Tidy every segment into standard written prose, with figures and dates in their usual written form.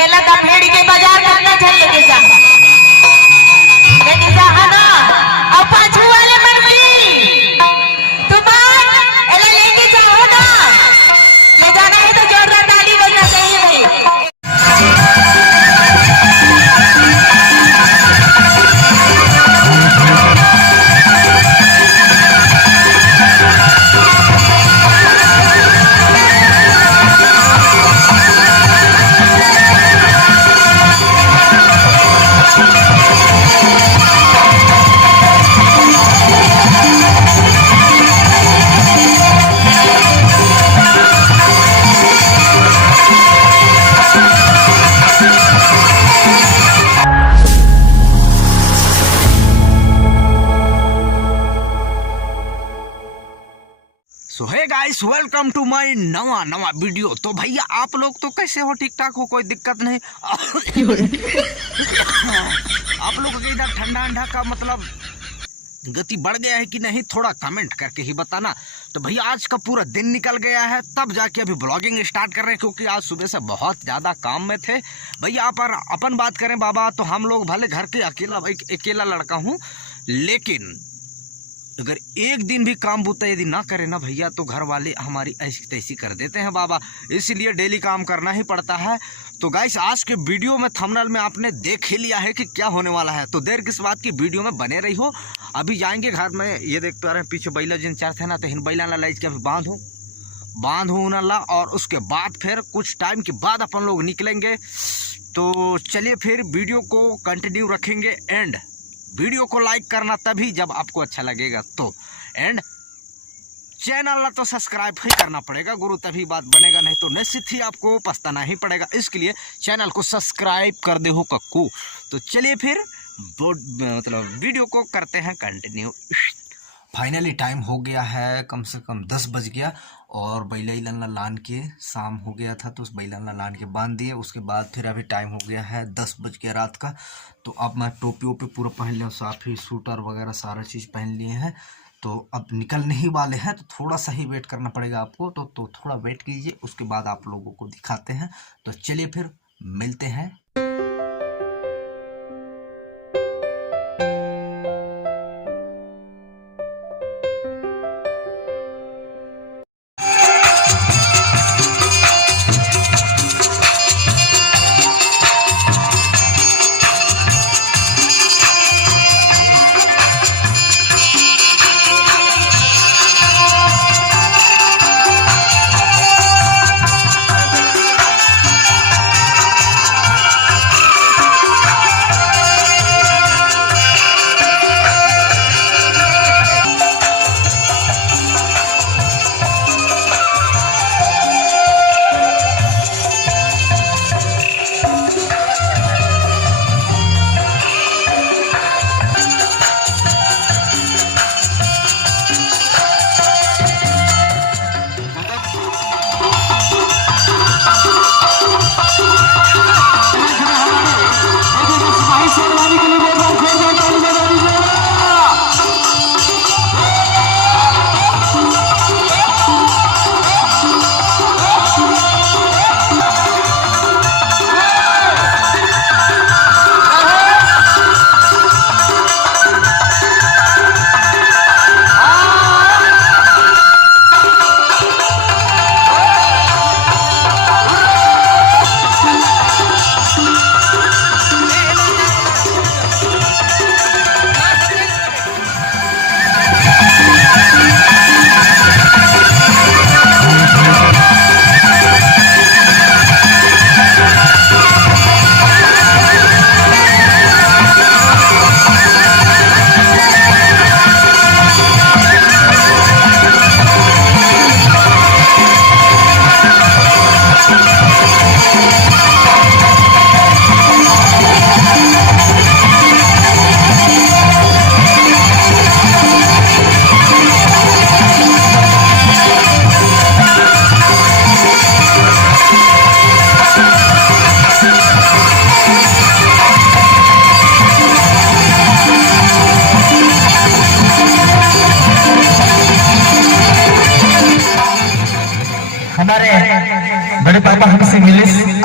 एला का भेड़ के बाजार करना चाहिए जैसा लेकिन है ना अब पाछू वाले मंत्री तुम एला लेके जाओ ना, ले जाना है तो जोरदार ताली बजना चाहिए भाई। So hey guys, welcome to my नवा वीडियो। तो भैया आप लोग तो कैसे हो? ठीक ठाक हो? कोई दिक्कत नहीं? आप लोगों के इधर ठंडा अंडा का मतलब गति बढ़ गया है कि नहीं, थोड़ा कमेंट करके ही बताना। तो भैया आज का पूरा दिन निकल गया है, तब जाके अभी ब्लॉगिंग स्टार्ट कर रहे हैं, क्योंकि आज सुबह से बहुत ज़्यादा काम में थे भैया। पर अपन बात करें बाबा, तो हम लोग भले घर के अकेला लड़का हूँ, लेकिन अगर एक दिन भी काम बूता यदि ना करे ना भैया, तो घर वाले हमारी ऐसी तैसी कर देते हैं बाबा। इसलिए डेली काम करना ही पड़ता है। तो गाइस आज के वीडियो में थंबनेल में आपने देख ही लिया है कि क्या होने वाला है, तो देर किस बात की, वीडियो में बने रही हो। अभी जाएंगे घर में, ये देख पा रहे हैं पीछे बैला जिन चार थे ना, तो इन बैला ला लाइज के अभी बांधू ना ला, और उसके बाद फिर कुछ टाइम के बाद अपन लोग निकलेंगे। तो चलिए फिर वीडियो को कंटिन्यू रखेंगे, एंड वीडियो को लाइक करना तभी जब आपको अच्छा लगेगा, तो एंड चैनल ना तो सब्सक्राइब ही करना पड़ेगा गुरु, तभी बात बनेगा, नहीं तो निश्चित ही आपको पछताना ही पड़ेगा। इसके लिए चैनल को सब्सक्राइब कर दे हो कक्कू। तो चलिए फिर मतलब वीडियो को करते हैं कंटिन्यू। फाइनली टाइम हो गया है, कम से कम 10 बज गया, और बैला लान के शाम हो गया था, तो उस बैला लान के बांध दिए। उसके बाद फिर अभी टाइम हो गया है 10 बज के रात का। तो अब मैं टोपी वोपी पूरा पहन लिया, साफी सूटर वगैरह सारा चीज़ पहन लिए हैं। तो अब निकलने ही वाले हैं, तो थोड़ा सा ही वेट करना पड़ेगा आपको, तो थोड़ा वेट कीजिए, उसके बाद आप लोगों को दिखाते हैं। तो चलिए फिर मिलते हैं।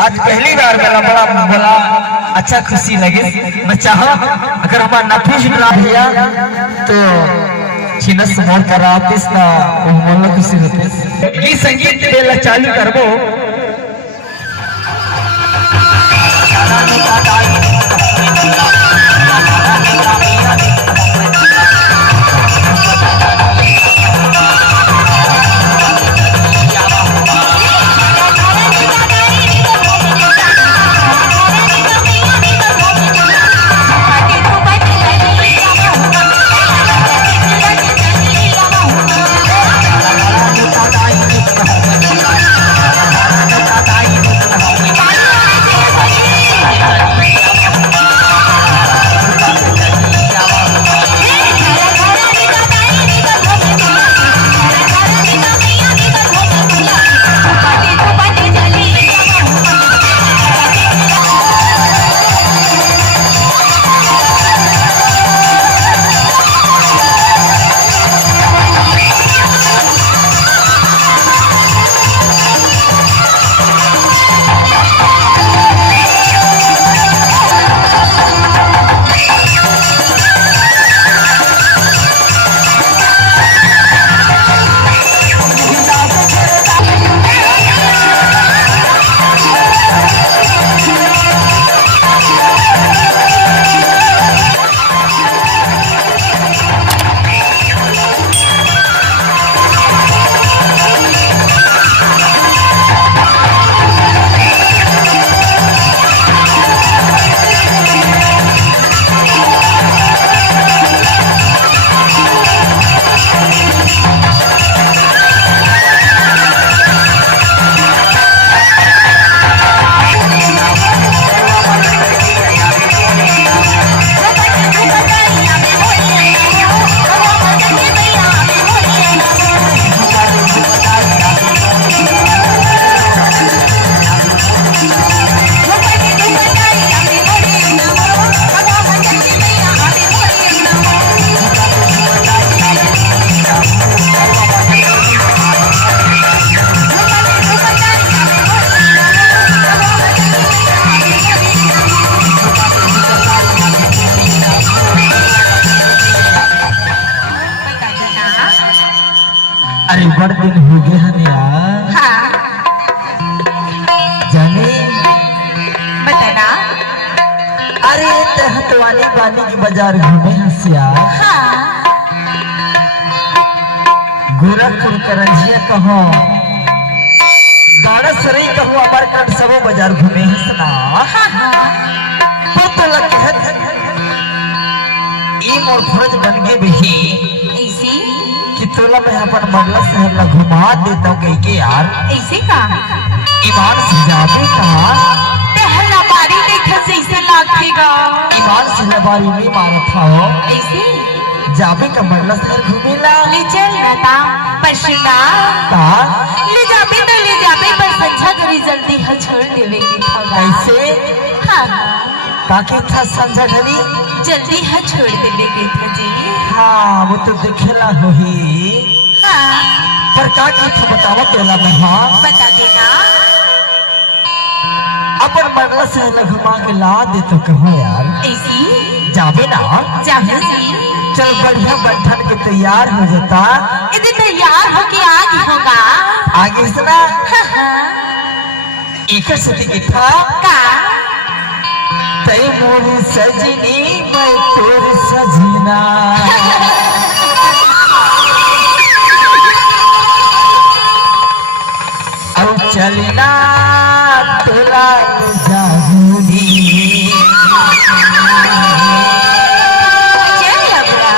आज पहली बार मेरा बड़ा अच्छा खुशी लगे। मैं चाहो अगर हमारा नफीस ना भैया तो चिन्ह मोड़ कर आतिस ना मन खुशी होते। ये संगीत बेला चालू करबो। अरे बड़ दिन हो गए हैं यार। हाँ जाने बताना। अरे तहतवानी बानी की बाजार घूमे हंसिया। हाँ गोरखपुर करंजिया कहो गाना सरी कहो अमरकंट सबो बाजार घूमे हंसना। हाँ हाँ तो लगे है ई मोर फर्ज बन के भी ऐसी कि तोला मैं अपन मंडला शहर ला घुमा देता हूँ कहीं के यार। ऐसे का ईमान से जाबे का पहला बारी देखा जैसे लागेगा। ईमान से लबारी नहीं मारा था हो। ऐसे जाबे का मंडला शहर घूमेला ले चल रहा पशुना का ले जाबे तो ले जाबे पर संझा करी जल्दी हल छोड़ देवे की था। कैसे हाँ काके था संझा घरी जल्दी हल छोड़ देवे की था जी। हाँ वो तो देखेला हो ही। हाँ पर काके था बतावा तोला में। हाँ बता देना। अपन मंडला शहर ला घुमा के ला दे तो कहो यार। ऐसी जाबे ना जाबे जी। चल बढ़िया बंधन के तैयार हो जाता। इधर तैयार हो के आगे होगा। आगे से ना हाँ हाँ एक सती की था का तई मोरी सजनी मैं तोर सजना। अब चलना तोला जाऊनी चल लबड़ा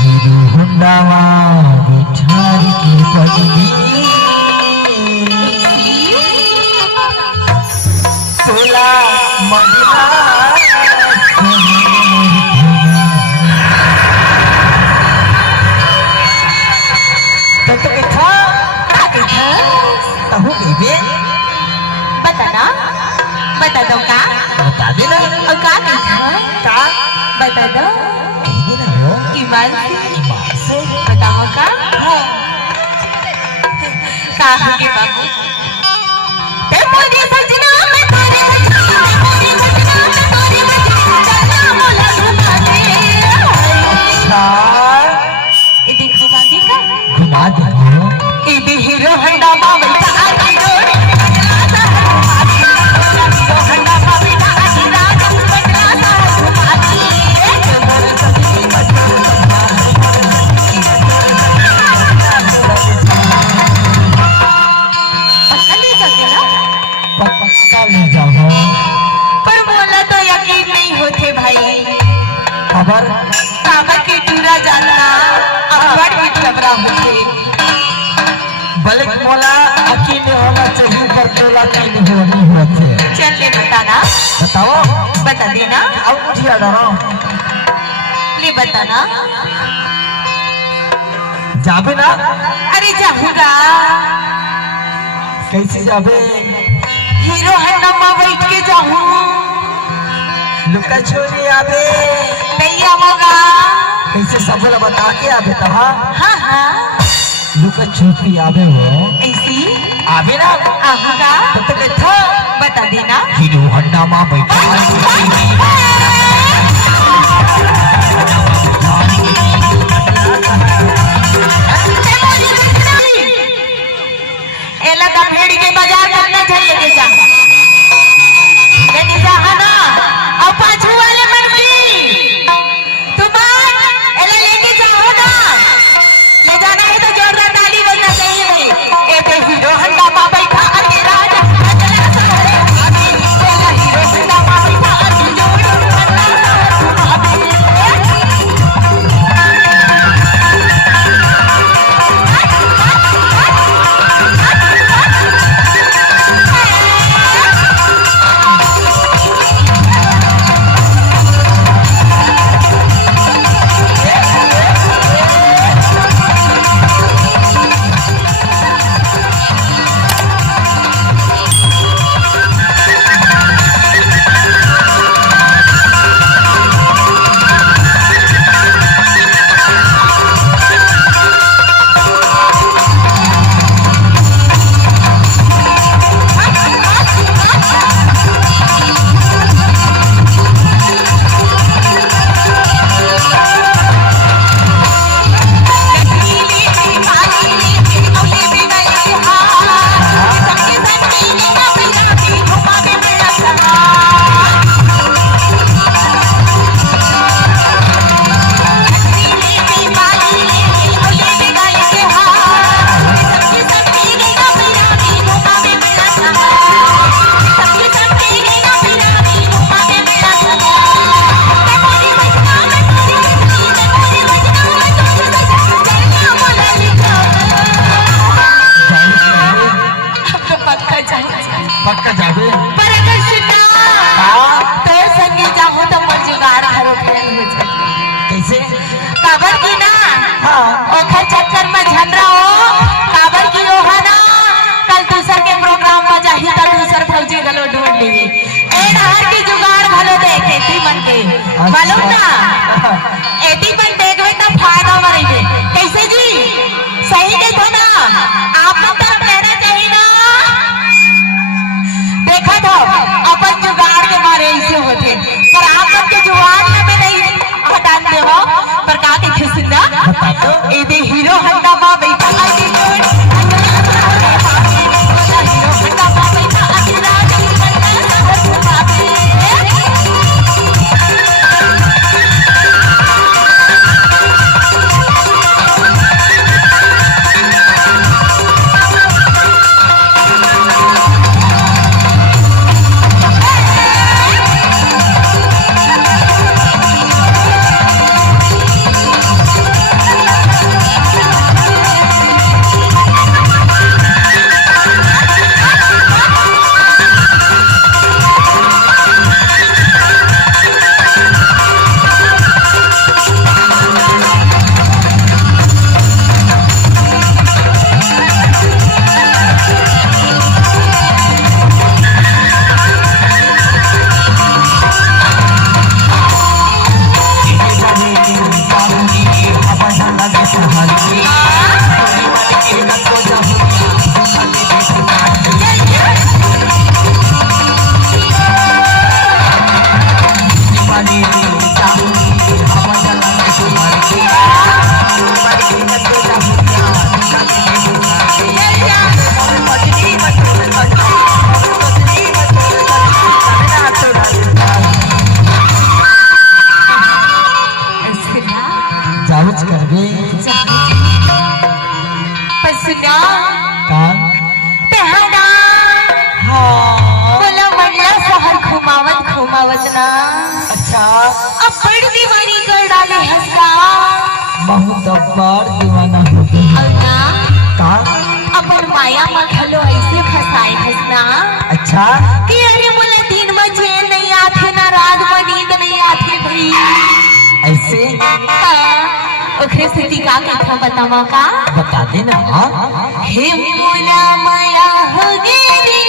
हीरो हुंडावा बिठार के पगली तोला मंडला तो बिठा तहु बेबे बताना। बता दो का बता देना और का का बता दो कहीं ना हो ईमान से ईमान से बताओ का हो के बाबू पक्का ले जाओ। पर बोला तो यकीन नहीं होते भाई। खबर काबर की टूरा जानना अखबार की खबरा होते। बल्क मोला यकीन होना चाहिए पर तोला नहीं होनी होते। चल ले बताना। बताओ। बता देना। अब मुझे याद आ रहा ले बताना। जाबे ना? अरे जाऊंगा। कैसे जाबे? हीरो हन्ना बैठ के जाऊं। लुका छोरी आबे नहीं आऊंगा। कैसे सबला बता के आबे तब? हाँ हाँ लुका छुपी आबे हो ऐसी आबे ना? आऊंगा। तो कैथा बता देना। हीरो हन्ना मां बैठा एला दा भेड़ी के बाजार करना चाहिए के जा। लेके जा ना और पाछू वाले मन की तुम एला लेके जाओ ना। ले जाना है तो जोरदार ताली बजना चाहिए भाई। ए पे हीरो हन्ना मां बैठा अंधेरा हीरो हन्ना मां बैठा पक्का जाबे। पर अगर सुना तो संगी जाऊं तो मोर जुगाड़ हरो फेल हो जाए। कैसे? काबर की ना हाँ ओखर चक्कर में झगड़ा हो। काबर की ओहा ना कल दूसर के प्रोग्राम में जाही त दूसर फौजी गलो ढूंढ ली। ए नहर की जुगाड़ भलो देखे थी मन के मालूम ना। एटी पर देखवे तो फायदा मरेगे। कैसे जी सही के था ना आप लोग तो कहना चाहिए ना। देखा था अपन जुगाड़ के मारे ऐसे होते पर आप लोग के जुगाड़ में भी नहीं हटान दे हो। पर का देखे सुनना बता दो। ए दे हीरो हन्ना मां बैठा हीरो हन्ना मां बैठा अंधेरा बहुत बड़ दीवाना हो गई। और ना का अपन माया में खलो ऐसे फसाए हसना अच्छा कि अरे मोला दिन में चैन नहीं आथे ना रात में नींद नहीं आथे भाई। ऐसे ओखरे स्थिति का कहता बतावा का बता देना। हाँ हे मोला माया हो गेली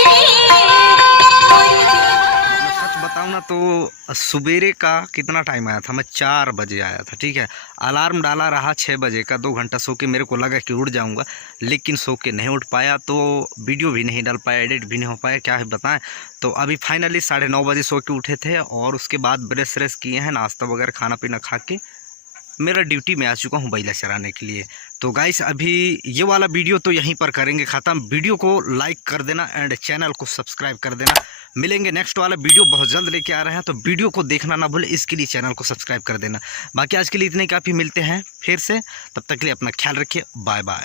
सच बताऊं ना तो सवेरे का कितना टाइम आया था, मैं 4 बजे आया था, ठीक है। अलार्म डाला रहा 6 बजे का, 2 घंटा सो के मेरे को लगा कि उठ जाऊंगा, लेकिन सो के नहीं उठ पाया, तो वीडियो भी नहीं डाल पाया, एडिट भी नहीं हो पाया, क्या है बताएं। तो अभी फाइनली 9:30 बजे सो के उठे थे और उसके बाद ब्रश व्रश किए हैं, नाश्ता वगैरह खाना पीना खा के मेरा ड्यूटी में आ चुका हूँ बैला चराने के लिए। तो गाइस अभी ये वाला वीडियो तो यहीं पर करेंगे ख़त्म। वीडियो को लाइक कर देना एंड चैनल को सब्सक्राइब कर देना। मिलेंगे नेक्स्ट वाला वीडियो बहुत जल्द लेके आ रहे हैं, तो वीडियो को देखना ना भूले, इसके लिए चैनल को सब्सक्राइब कर देना। बाकी आज के लिए इतने काफ़ी, मिलते हैं फिर से, तब तक के लिए अपना ख्याल रखिए, बाय बाय।